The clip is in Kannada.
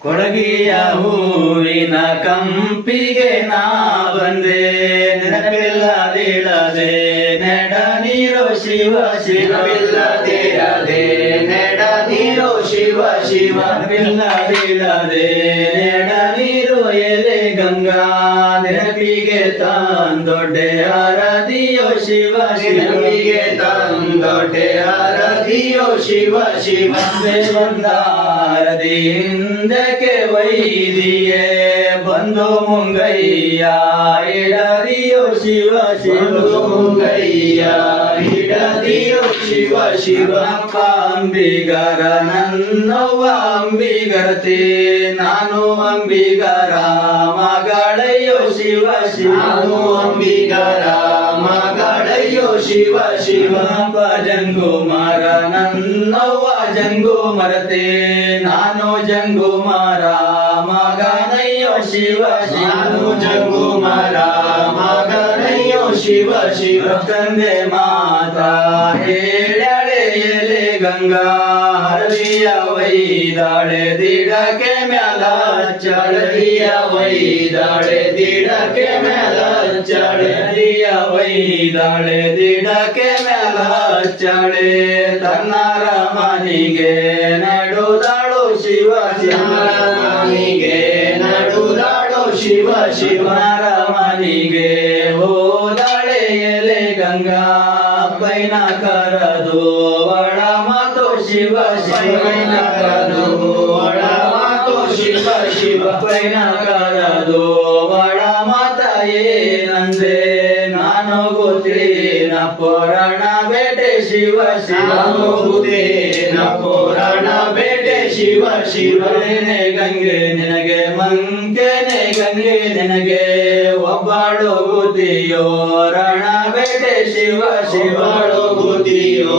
ಕೊಡಗಿಯ ಹೂವಿನ ಕಂಪಿಗೆ ನಾ ಬಂದೆ ನೆನಪಿಲ್ಲದಿಲ್ಲದೆ ನೆಡ ನೀರು ಶಿವ ಶಿವವಿಲ್ಲದಿರದೆ ನೆಡ ನೀರು ಶಿವ ಶಿವ ನೆನಪಿಲ್ಲದಿಲ್ಲದೆ ನೆಡ ನೀರು ಎಲೆ ಗಂಗಾ ನೆನಪಿಗೆ ತಂದೊಡ್ಡೆ ಆರಾಧಿಯೋ ಶಿವ ಶಿವನಿಗೆ ತಂದೊಡ್ಡೆ ಆರಾಧಿಯೋ ಶಿವ ಶಿವ ಬಂದಾರದಿ ಹಿಂದಕ್ಕೆ ವೈದಿಯೇ ಬಂದು ಮುಂಗಯ್ಯ ಇಡದಿಯೋ ಶಿವ ಶಿವ ಮುಂಗಯ್ಯ ಇಡದಿಯೋ ಶಿವ ಶಿವ ಅಂಬಿಗರ ನನ್ನವ್ವ ಅಂಬಿಗರತಿ ನಾನು ಅಂಬಿಗರ ಮಗಳಯ್ಯೋ ಶಿವ ಶಿವ ಅಂಬಿಗರ ಮಗಳಯ್ಯೋ ಶಿವ ಶಿವ ಜಂಗುಮಾರ ನನ್ನವ್ವ ಜಂಗುಮರತೆ ನಾನು ಜಂಗುಮಾರ ಮಗನಯ್ಯೋ ಶಿವ ಶಿವ ಜಂಗುಮಾರ ಮಗನಯ್ಯೋ ಶಿವ ಶಿವ ತಂದೆ ಮಾತಾ ಹೇಳಳೆ ಎಲೆ ಗಂಗಾ ಹರವಿಯ ವೈದಾಳೆ ದಿಡಕ್ಕೆ ಮ್ಯಾಲ ಚಳವಿಯ ವೈದಾಳೆ ದಿಡಕ್ಕೆ ಮ್ಯಾಲ ಚಳವಿಯ ವೈದಾಳೆ ದಿಡಕ್ಕೆ ಮ್ಯಾಲ ಚಳೆ ತನ್ನರ ಮನಿಗೆ ನಡುದಾಳು ಶಿವ ಶಿವನಿಗೆ ನಡುದಾಳು ಶಿವ ಶಿವನರ ಮನಿಗೆ ಹೋದಾಳೆ ಎಲೆ ಗಂಗಾ ಬೈನ ಕರದು ಒಳ ಮಾತು ಶಿವ ಶಿವನ ಕರದು ಒಳ ಮಾತು ಶಿವ ಶಿವ ಬೈನ ಕರದು ಒಳ ಮಾತ ಏನಂದೆ ನಾನು ಗೊತ್ತೇನ ಪುರಾಣ ಬೇಟೆ ಶಿವ ಶಿವ ಗೊತ್ತೇನ ಪುರಾಣ ಬೇಟೆ ಶಿವ ಶಿವ ಗಂಗೆ ನಿನಗೆ ಮಂಕೆನೆ ಗಂಗೆ ನಿನಗೆ ಒಬ್ಬಳು ಗುದಿಯೋ ರಣ ಬೇಟೆ ಶಿವ ಶಿವಳು ಗುದಿಯೋ